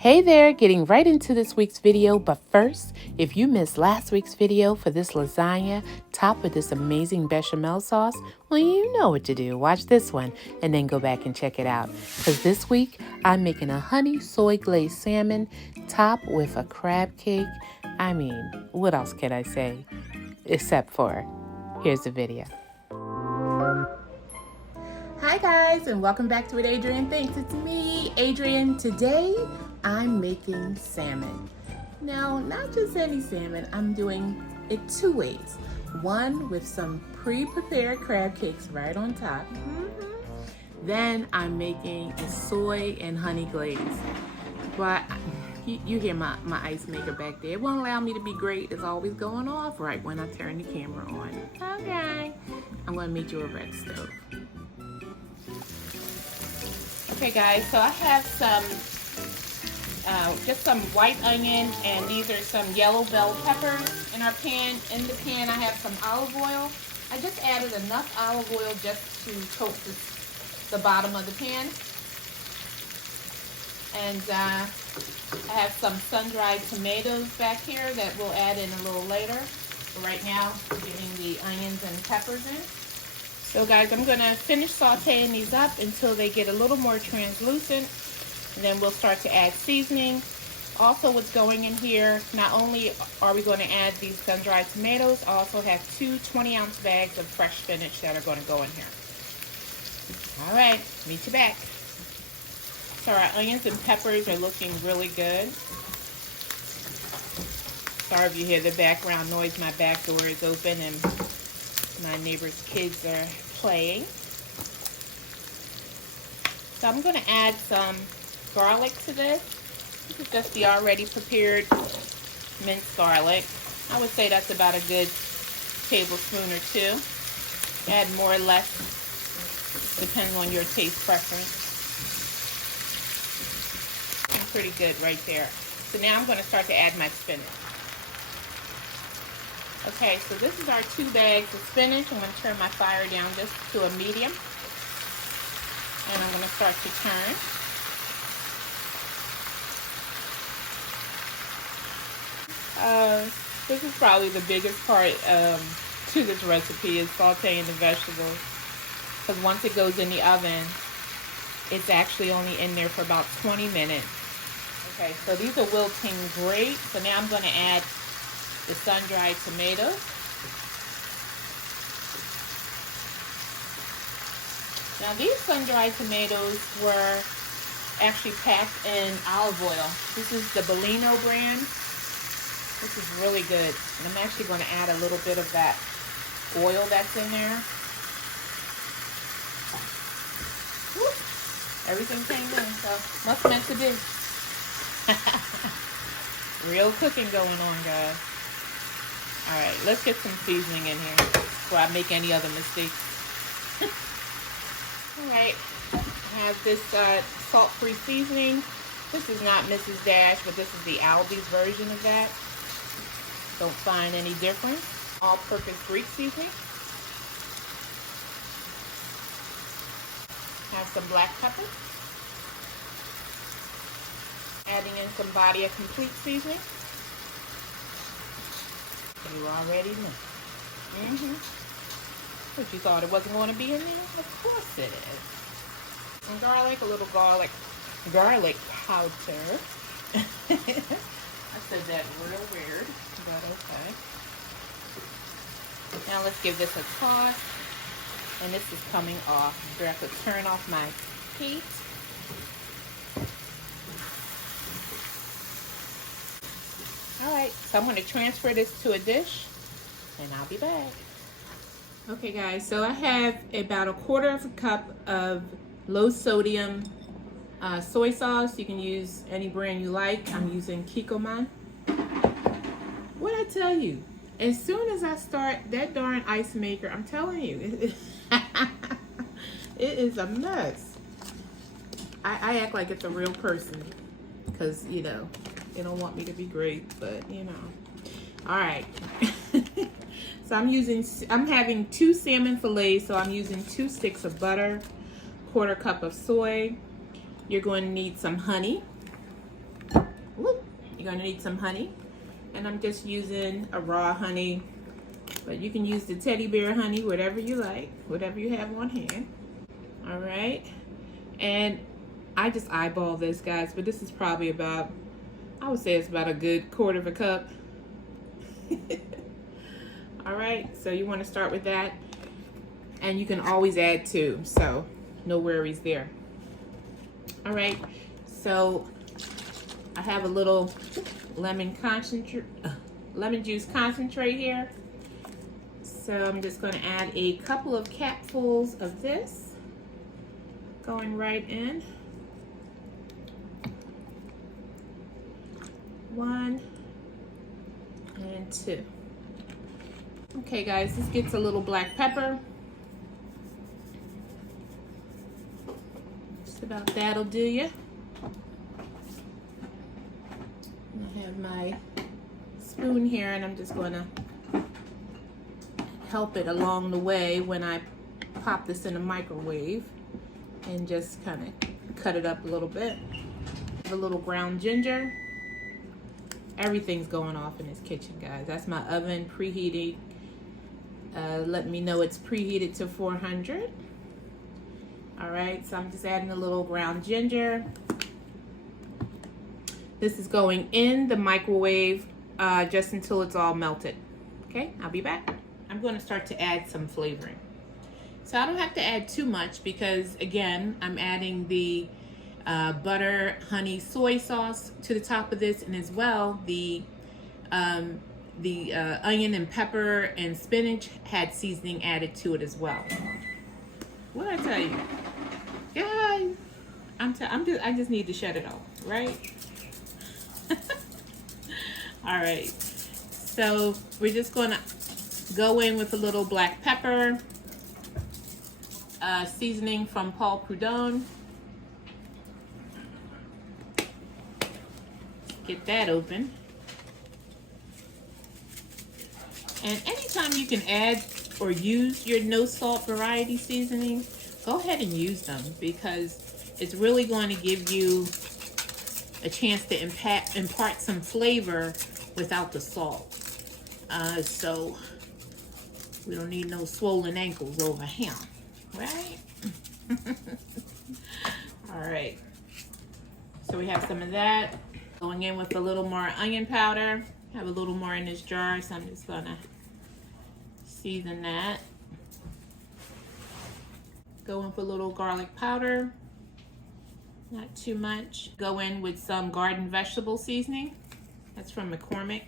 Hey there, getting right into this week's video, but first, if you missed last week's video for this lasagna topped with this amazing bechamel sauce, well, you know what to do. Watch this one and then go back and check it out. Because this week, I'm making a honey soy glazed salmon topped with a crab cake. I mean, what else can I say? Except for, here's the video. Hi guys, and welcome back to Adrianne Thinks. It's me, Adrianne. Today, I'm making salmon. Now, not just any salmon, I'm doing it two ways. One with some pre-prepared crab cakes right on top. Then I'm making a soy and honey glaze. But you hear my ice maker back there. It won't allow me to be great. It's always going off right when I turn the camera on. Okay, I'm gonna make you a red stove. Okay guys, so I have some just some white onion, and these are some yellow bell peppers in our pan. In the pan I have some olive oil. I just added enough olive oil just to coat the bottom of the pan. And I have some sun-dried tomatoes back here that we'll add in a little later. But right now, we're getting the onions and peppers in. So guys, I'm gonna finish sauteing these up until they get a little more translucent. And then we'll start to add seasoning. Also, what's going in here, not only are we going to add these sun-dried tomatoes, I also have two 20-ounce bags of fresh spinach that are going to go in here. All right, meet you back. So our onions and peppers are looking really good. Sorry if you hear the background noise. My back door is open and my neighbor's kids are playing. So I'm going to add some garlic to this. This is just the already prepared minced garlic. I would say that's about a good tablespoon or two. Add more or less, depending on your taste preference. Pretty good right there. So now I'm going to start to add my spinach. Okay, so this is our 2 bags of spinach. I'm going to turn my fire down just to a medium. And I'm going to start to turn. This is probably the biggest part to this recipe is sauteing the vegetables. Because once it goes in the oven, it's actually only in there for about 20 minutes. Okay, so these are wilting great. So now I'm going to add the sun-dried tomatoes. Now these sun-dried tomatoes were actually packed in olive oil. This is the Bellino brand. This is really good. And I'm actually going to add a little bit of that oil that's in there. Whoop. Everything came in, so must meant to be. Real cooking going on, guys. Alright, let's get some seasoning in here before I make any other mistakes. Alright, I have this salt-free seasoning. This is not Mrs. Dash, but this is the Aldi's version of that. Don't find any difference. All-purpose Greek seasoning. Have some black pepper. Adding in some Body of Complete seasoning. You already know. But you thought it wasn't going to be in there? Of course it is. Some garlic, a little garlic powder. I said that real weird, but okay. Now let's give this a toss. And this is coming off. I'm going to have to turn off my heat. Alright, so I'm going to transfer this to a dish, and I'll be back. Okay guys, so I have about 1/4 cup of low sodium soy sauce. You can use any brand you like. I'm using Kikkoman. What'd I tell you? As soon as I start that darn ice maker, I'm telling you, it is a mess. I act like it's a real person because, you know, they don't want me to be great, but you know. All right. So I'm having 2 salmon fillets, so I'm using 2 sticks of butter, 1/4 cup of soy. You're going to need some honey. You're gonna need some honey. And I'm just using a raw honey, but you can use the teddy bear honey, whatever you like, whatever you have on hand. All right. And I just eyeball this, guys, but this is probably about, I would say it's about a good quarter of a cup. All right, so you want to start with that, and you can always add 2, so no worries there. All right, so I have a little lemon juice concentrate here, so I'm just going to add a couple of capfuls of this, going right in. 1 and 2. Okay, guys, this gets a little black pepper. Just about that'll do you. I have my spoon here, and I'm just going to help it along the way when I pop this in the microwave, and just kind of cut it up a little bit. A little ground ginger. Everything's going off in this kitchen, guys. That's my oven preheating. Let me know it's preheated to 400. All right, so I'm just adding a little ground ginger. This is going in the microwave just until it's all melted. Okay, I'll be back. I'm going to start to add some flavoring. So I don't have to add too much because, again, I'm adding the butter, honey, soy sauce to the top of this, and as well the onion and pepper and spinach had seasoning added to it as well. What did I tell you, guys? I just need to shut it off, right? All right. So we're just gonna go in with a little black pepper, seasoning from Prudhomme. Get that open. And anytime you can add or use your no salt variety seasoning, go ahead and use them, because it's really going to give you a chance to impart some flavor without the salt. So we don't need no swollen ankles over here, right? All right. So we have some of that. Going in with a little more onion powder. I have a little more in this jar, so I'm just gonna season that. Go in with a little garlic powder, not too much. Go in with some garden vegetable seasoning. That's from McCormick.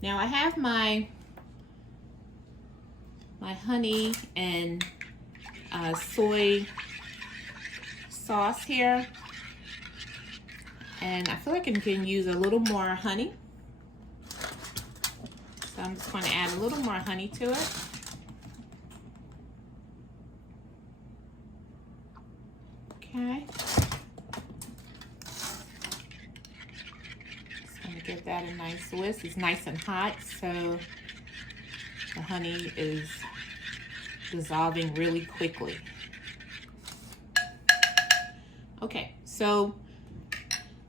Now I have my honey and soy sauce here, and I feel like I can use a little more honey, so I'm just going to add a little more honey to it. Okay, just going to give that a nice whisk. It's nice and hot, so the honey is dissolving really quickly. Okay, so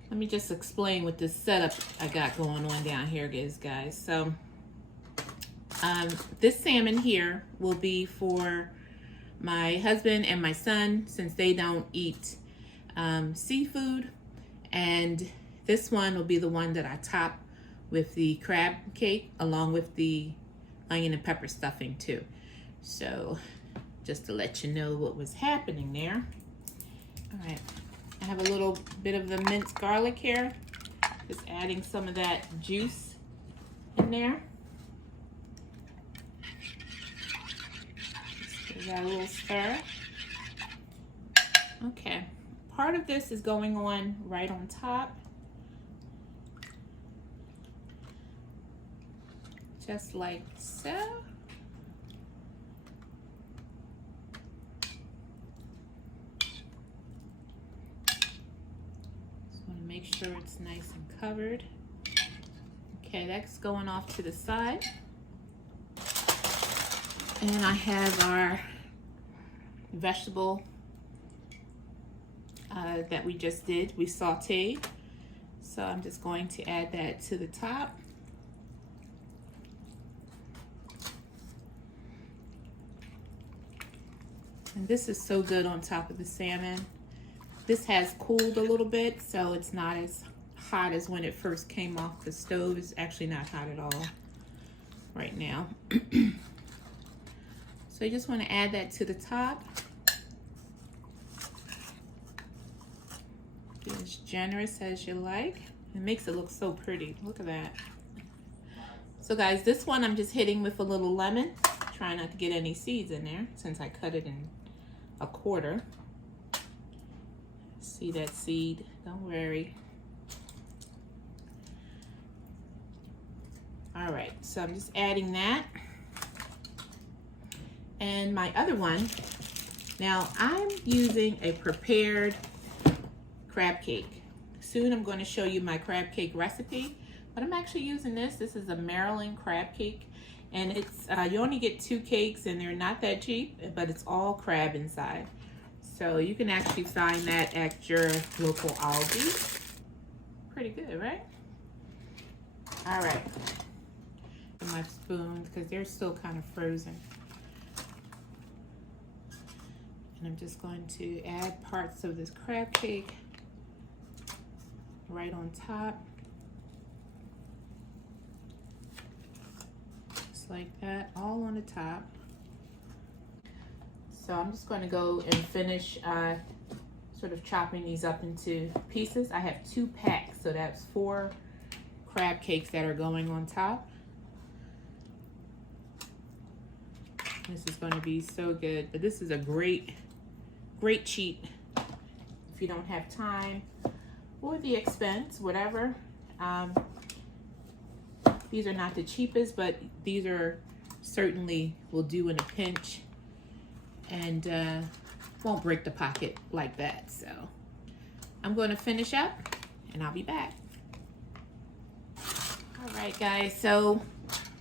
let me just explain what this setup I got going on down here is, guys. So this salmon here will be for my husband and my son, since they don't eat seafood, and this one will be the one that I top with the crab cake along with the onion and pepper stuffing too. So just to let you know what was happening there. All right, I have a little bit of the minced garlic here. Just adding some of that juice in there. Just give that a little stir. Okay, part of this is going on right on top. Just like so. Make sure it's nice and covered. Okay, that's going off to the side. And I have our vegetable that we just did. We sauteed. So I'm just going to add that to the top. And this is so good on top of the salmon. This has cooled a little bit, so it's not as hot as when it first came off the stove. It's actually not hot at all right now. So you just want to add that to the top. Be as generous as you like. It makes it look so pretty. Look at that. So guys, this one I'm just hitting with a little lemon. Trying not to get any seeds in there since I cut it in a quarter. See that seed? Don't worry. All right, so I'm just adding that. And my other one, now I'm using a prepared crab cake. Soon I'm going to show you my crab cake recipe, but I'm actually using this. This is a Maryland crab cake, and it's you only get 2 cakes, and they're not that cheap, but it's all crab inside. So you can actually find that at your local Aldi. Pretty good, right? All right. My spoon, because they're still kind of frozen. And I'm just going to add parts of this crab cake right on top. Just like that, all on the top. So I'm just going to go and finish sort of chopping these up into pieces. I have 2 packs, so that's 4 crab cakes that are going on top. This is going to be so good, but this is a great cheat if you don't have time or the expense, whatever. These are not the cheapest, but these are certainly will do in a pinch, and won't break the pocket like that. So I'm going to finish up and I'll be back. All right guys, so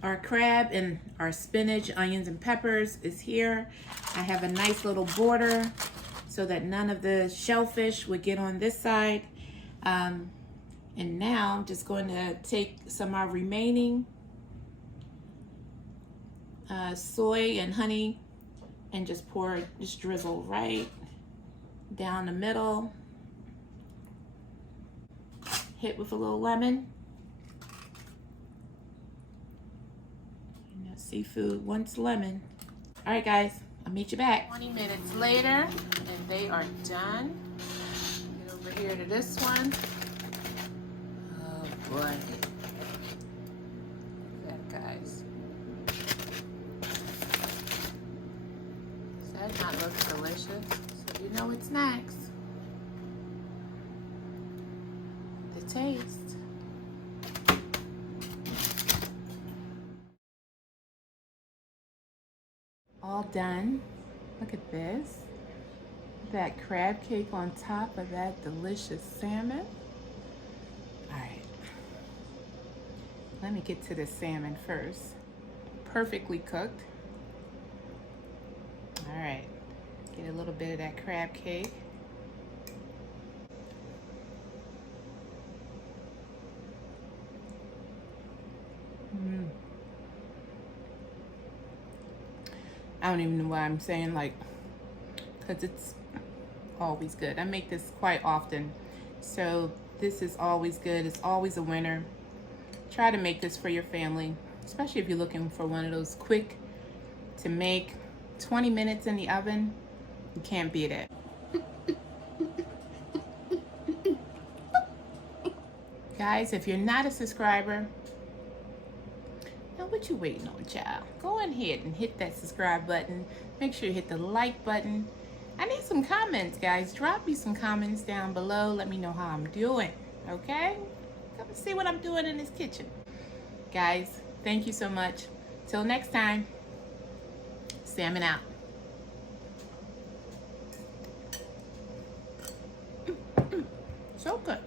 our crab and our spinach, onions, and peppers is here. I have a nice little border so that none of the shellfish would get on this side. And now I'm just going to take some of our remaining soy and honey and just drizzle right down the middle. Hit with a little lemon. Seafood wants lemon. All right guys, I'll meet you back. 20 minutes later, and they are done. Get over here to this one. Oh boy. Look at that, guys. Does that not look delicious? So you know what's next. The taste. All done. Look at this. That crab cake on top of that delicious salmon. All right. Let me get to the salmon first. Perfectly cooked. All right. Get a little bit of that crab cake. I don't even know why I'm saying like, because it's always good. I make this quite often. So this is always good. It's always a winner. Try to make this for your family, especially if you're looking for one of those quick to make. 20 minutes in the oven. You can't beat it. Guys, if you're not a subscriber, now what you waiting on, child? Go ahead and hit that subscribe button. Make sure you hit the like button. I need some comments, guys. Drop me some comments down below. Let me know how I'm doing, okay? Come and see what I'm doing in this kitchen. Guys, thank you so much. Till next time, salmon out. So good.